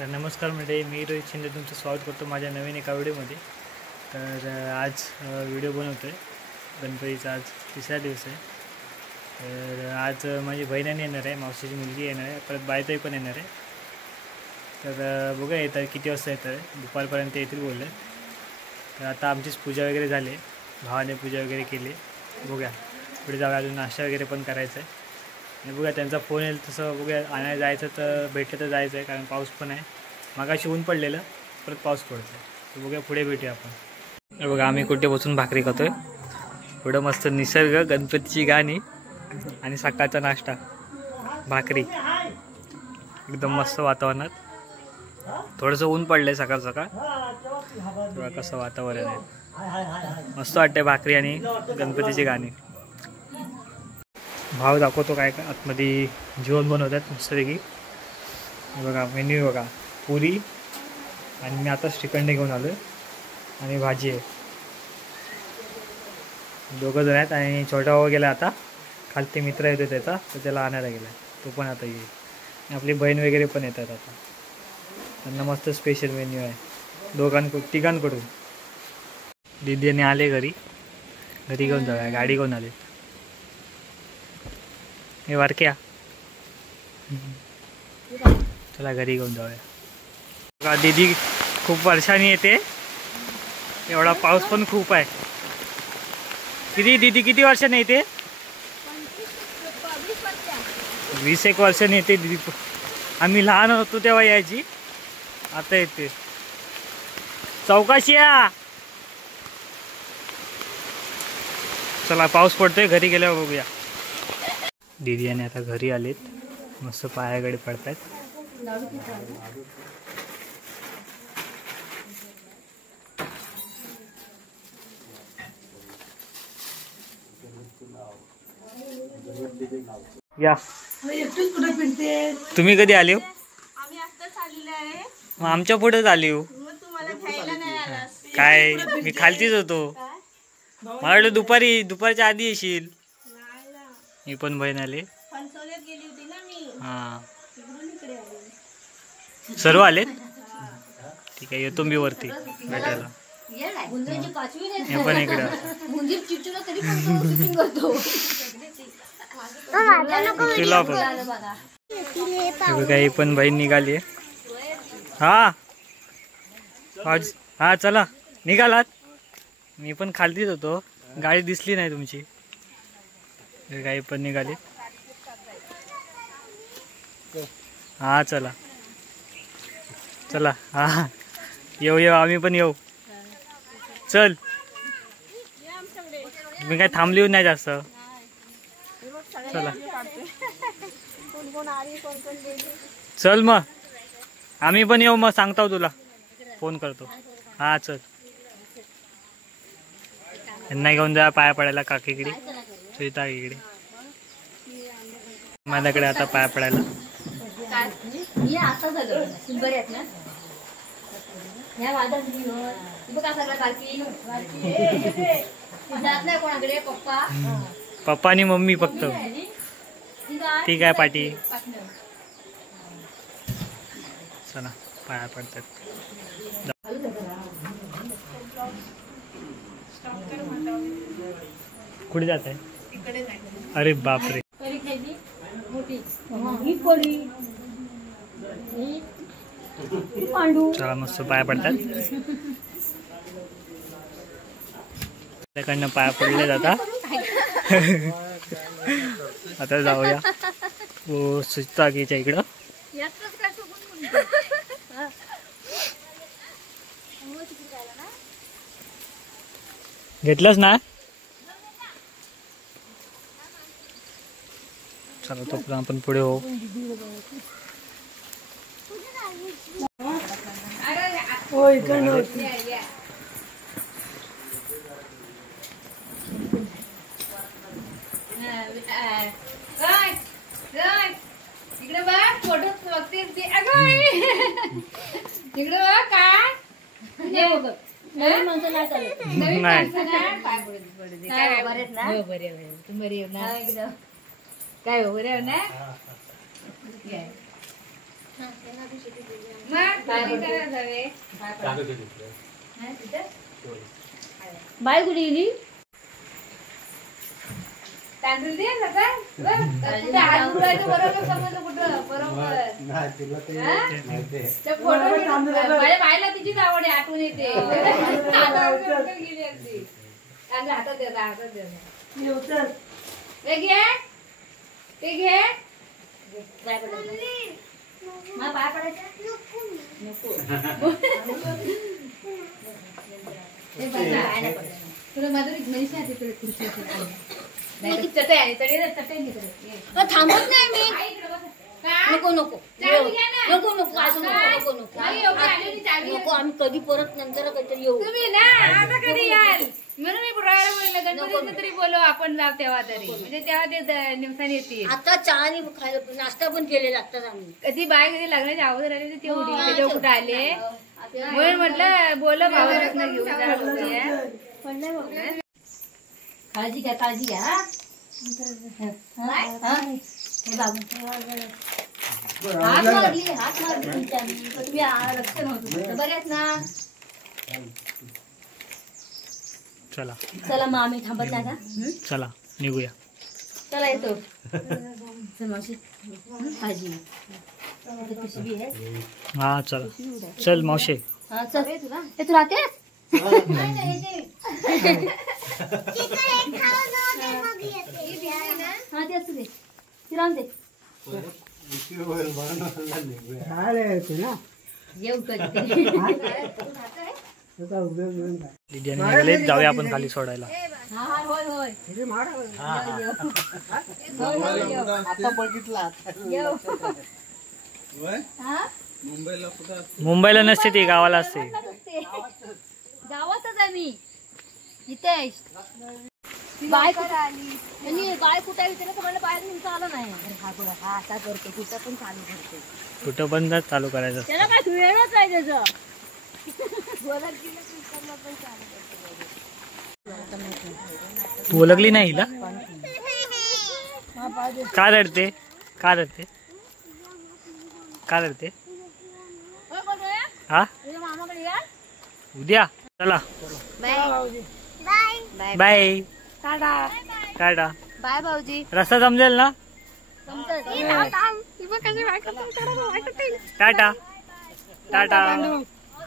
तर नमस्कार मंडळी, मी रोहित शिंदे तुमचं स्वागत करतो माझ्या नवीन एका व्हिडिओमध्ये. तर आज व्हिडिओ बनवतो आहे. गणपतीचा आज तिसरा दिवस आहे. तर आज माझी बहिणीने येणार आहे, मावशीची मुलगी येणार आहे, परत बायताई पण येणार आहे. तर बघा येतात किती वाजता येतं आहे. दुपारपर्यंत येतील बोलले. तर आता आमचीच पूजा वगैरे झाली, भावाने पूजा वगैरे केली. बघूया पुढे जाऊया, अजून नाश्ता वगैरे पण करायचा आहे. आणि बघा त्यांचा फोन येईल तसं बघूया, आणायला जायचं तर भेटलं तर जायचं आहे, कारण पाऊस पण आहे. मागाशी ऊन पडलेलं, परत पाऊस पडतो आहे. तर बघूया पुढे भेटूया आपण. बघा आम्ही कुठे बसून भाकरी खातोय. पुढं मस्त निसर्ग, गणपतीची गाणी आणि सकाळचा नाश्ता, भाकरी. एकदम मस्त वातावरणात. थोडंसं ऊन पडलं आहे सकाळ सकाळ. बघा कसं वातावरण आहे, मस्त वाटते. भाकरी आणि गणपतीची गाणी. भाव दाखवतो काय का आतमध्ये जेवण बनवतात मस्तपैकी. बघा मेन्यू बघा, पुरी आणि मी आता श्रीखंड घेऊन आलो आणि भाजी आहे. दोघं जण आहेत आणि छोटा भाऊ गेला आता खालती, मित्र येतो त्याचा, तर त्याला आणायला गेला. तो पण आता येईल. आणि आपली बहीण वगैरे पण येतात आता. त्यांना मस्त स्पेशल मेन्यू आहे तिघांकडून. दीदीने आले घरी घेऊन जाऊया, गाडी घेऊन आले. हे वारक्या, चला घरी घेऊन जाऊया. दीदी खूप वर्षांनी येते, एवढा पाऊस पण खूप आहे. दीदी किती वर्षांनी येते? 20-21 वर्षांनी येते दीदी. आम्ही लहान होतो तेव्हा यायची, आता येते. चौकाशी या. चला पाऊस पडतोय, घरी गेल्यावर बघूया. दीदी आणि आता घरी आलेत, मस्त पायाकडे पडतात. या तुम्ही कधी आले हो? मग आमच्या पुढेच आली हो. काय मी खालतीच होतो, मला वाटलं दुपारच्या आधी येशील. मी पण बहीण आले. हां सर्व आलेत. ठीक आहे, येतो मी वरती भेटायला. हे पण इकडे तुला पण काही पण बहीण निघाली. हा हा चला निघालात. मी पण खालतीच होतो, गाडी दिसली नाही तुमची. काही पण निघाली. हा चला चला, हा येऊ आम्ही पण येऊ. चल, मी काय थांबली नाही जास्त. चला चल मग आम्ही पण येऊ. मग सांगतो तुला, फोन करतो. हा चल, यांना घेऊन जा पाया पडायला. काकीकडे, सुनीता इकडे, माझ्याकडे आता पाया पडायला. पप्पा आणि मम्मी फक्त. ठीक आहे पाटी. चला पाया पडतात. कुठे जात आहे? अरे बापरे. चला मस्त पाया पडतात. त्याकडनं पाया पडले जातात. आता जाऊया हो सुचताकीच्या इकडं. घेतलंच ना. चला तो आपण पुढे हो. इकडे बघ फोटो बघते. इकडे बघ काय नवीन माणसं नाही चालत. नवीन माणसं काय बरे तू बरी ना. काय हो बरे ना. बाय कुठे गेली? तांदूळ दे ना काय बरोबर समजलं कुठं बरोबर माझ्या बायला तिचीच आवड आहे आठवण येते गेली अगदी तांदूळ हातात दे ते घे ते घे पाय पडायचं तुला माधुरी मनीषा तिकडे खुर्ची चटई थांबत नाही मी. नको नको नको नको अजून नको नको नको आम्ही कधी परत नंतर काहीतरी येऊ. तुम्ही ना आता कधी याल म्हणून मी पुढायला बोलले गणपतीचं तरी बोलू आपण जाऊ तेव्हा तरी म्हणजे तेव्हा ते निमसाने येतील. आता चहा आणि खायला नाश्ता पण केलेला आत्ताच आम्ही. कधी बाय कधी लग्नाच्या अगोदर आले ते उडी त्याच्यावर कुठे आले म्हणून म्हटलं बोल भाऊ घेऊन काळजी घ्या काळजी घ्या. हात मारली तुम्ही रक्षण होत बऱ्याच ना. चला चला मग आम्ही थांबत नाही का? चला निघूया. चला येतो. मावशी भाजी पिशवी आहे. हा चला चल मावशे. हा चल हे तू राहते. हा ते असू दे ती राहून दे. येऊ कधी निघाले जाऊया आपण खाली सोडायला. होय होय मुंबईला नसते ती गावाला असते. गावातच आम्ही इथे बाय कुठे आली आणि बाय कुठे आली त्याला तुम्हाला बाहेर निघता आलं नाही. हा बघा हा असा करतो कुठं पण चालू करतो. कुठं पण चालू करायचं त्याला काय वेळच आहे त्याचं. तू ओळखली नाही हिला? का रडते का रडते का रडते? हा उद्या चला बाय टाटा. बाय भाऊजी रस्ता समजेल ना? टाटा टाटा.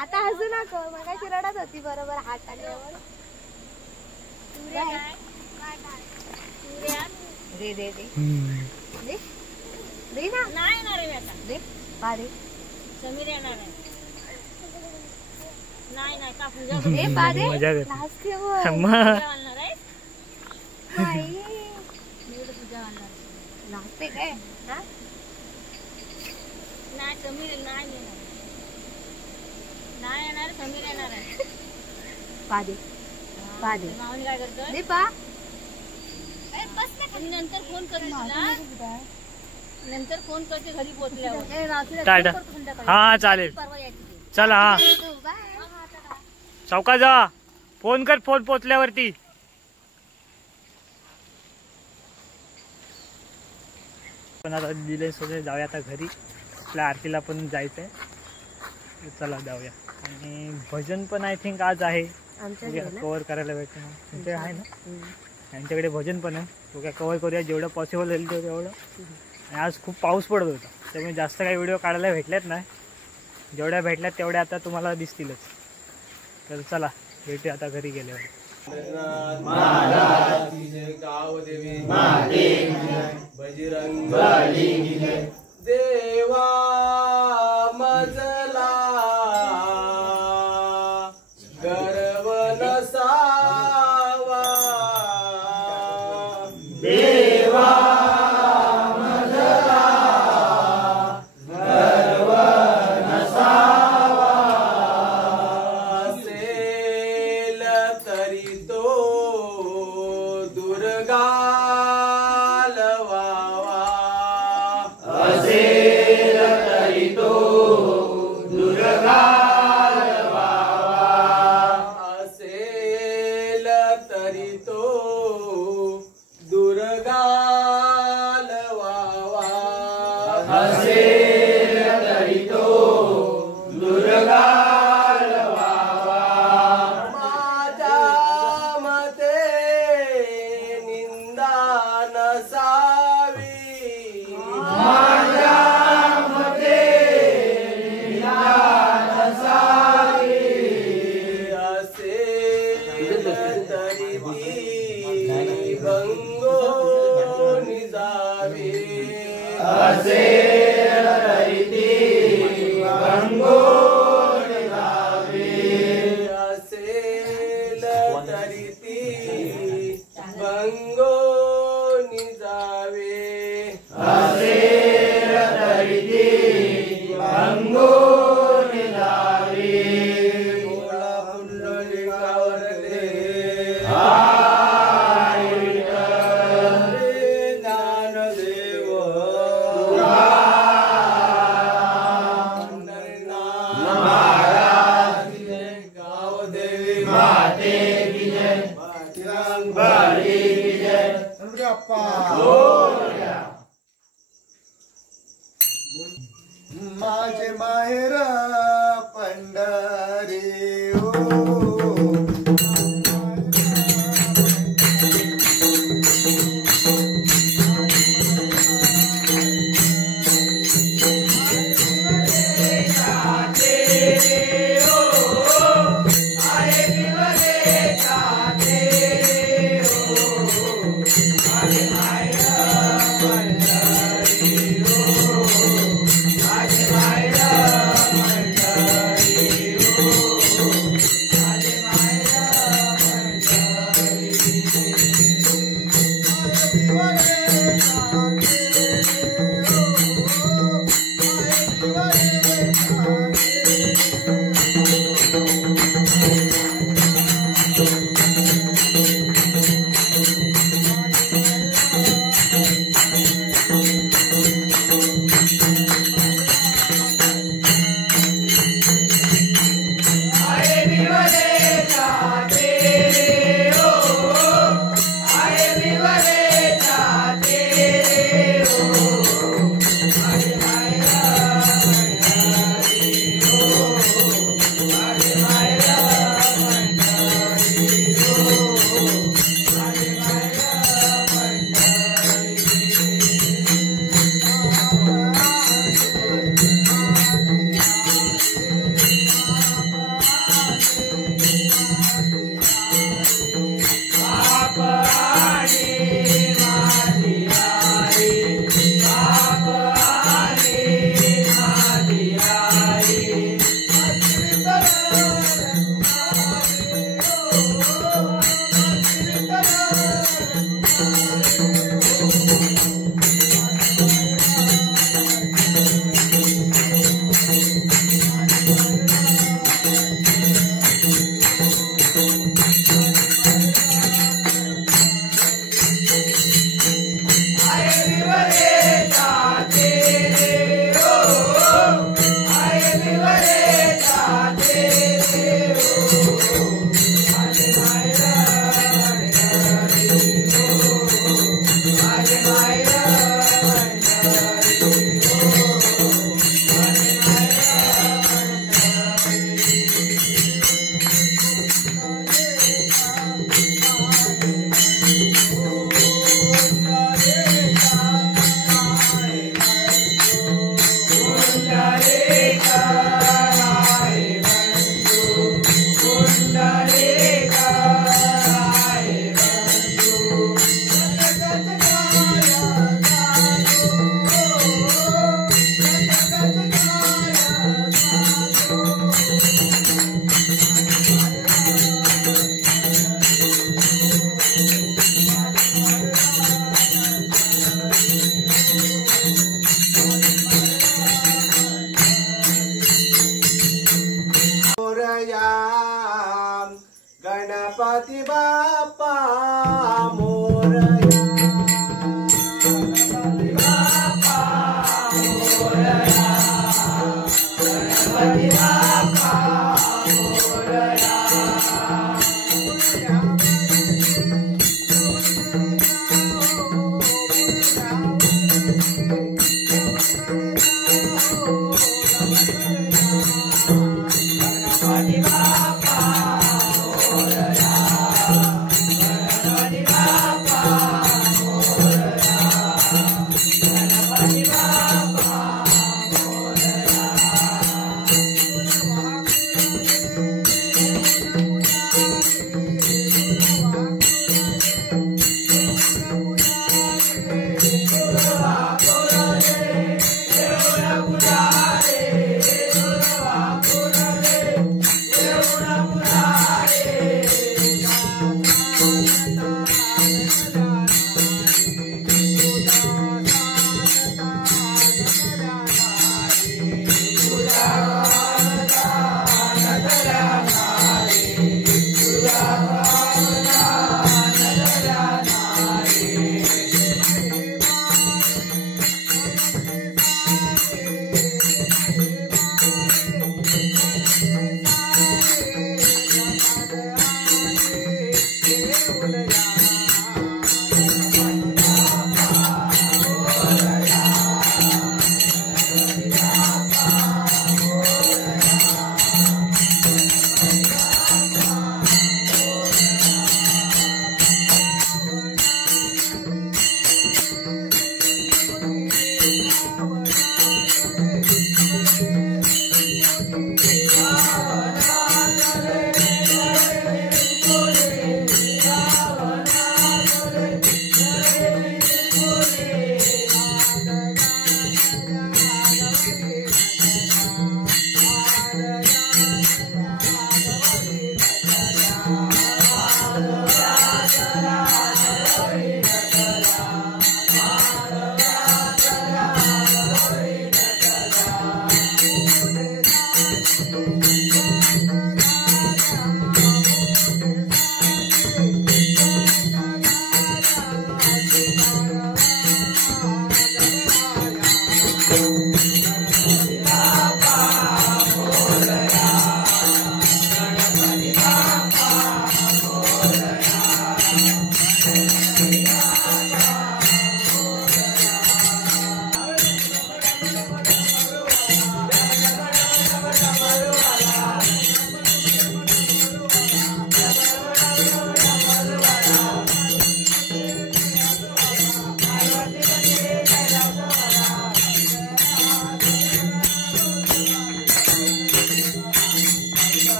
आता हसू नको मगाशी रडत होती बरोबर हात आल्यावर. दे दे दे दे दे ना. नाही येणार आहे आता. दे पा दे समीर येणार आहे. नाही नाही का पूजा दे पा दे मजा कर. लाज ठेव घालणार आहे. बाई पूजा घालणार नाचते काय हा नाही समीर नाही येणार. नाही येणार समीर येणार आहे. पा दे पा दे मावनी काय करतो? दे पा नंतर फोन कर मला. नंतर फोन करते घरी पोहोचल्यावर. टाटा. हा चालेल परवा यायची. चला. हा बाय चौका जा. फोन कर फोन पोचल्यावरती. पण आता दिले सोडे जाऊया आता घरी. आपल्या आरतीला पण जायचंय. चला जाऊया. आणि भजन पण आय थिंक आज आहे. कव्हर करायला भेटतं ना तुमच्याकडे आहे ना? यांच्याकडे भजन पण आहे. तो काय कव्हर करूया जेवढं पॉसिबल होईल तेवढं. आणि आज खूप पाऊस पडत होता त्यामुळे जास्त काही व्हिडिओ काढायला भेटल्यात नाही. जेवढ्या भेटल्यात तेवढ्या आता तुम्हाला दिसतीलच. तर चला भेटूया आता घरी गेल्यावर. देवा मजला गर्व नसावा. देवा मजला गर्व नसावा. असेल तरी तो दुर्गालवावा. असेल तरी तो दुर्गालवावा. असेल तरी तो दुर्गालवावा. असेल तरी नसावी असेल तरी ती गंगोनी जावी असेल तरी ती गंगोनी जावी असेल तरी ती गंगोनी जावे असेल तरी ती गंगोनी जावे बोला पुंडलिकावर दे हाय विठ्ठल ज्ञानदेव महाराज की जय गाव देवी माते की जय बाळी की जय माझे माहेर पंढरी ओ गणपती बाप्पा मोरया गणपती बाप्पा मोरया गणपती बाप्पा मोरया गणपती बाप्पा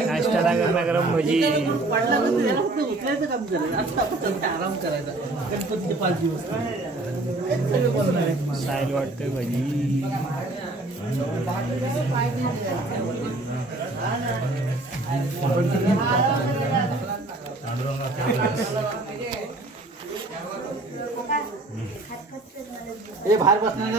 नाश्त्याला गरम भजी. साईल वाटतोय भजी. बाहेर बसणार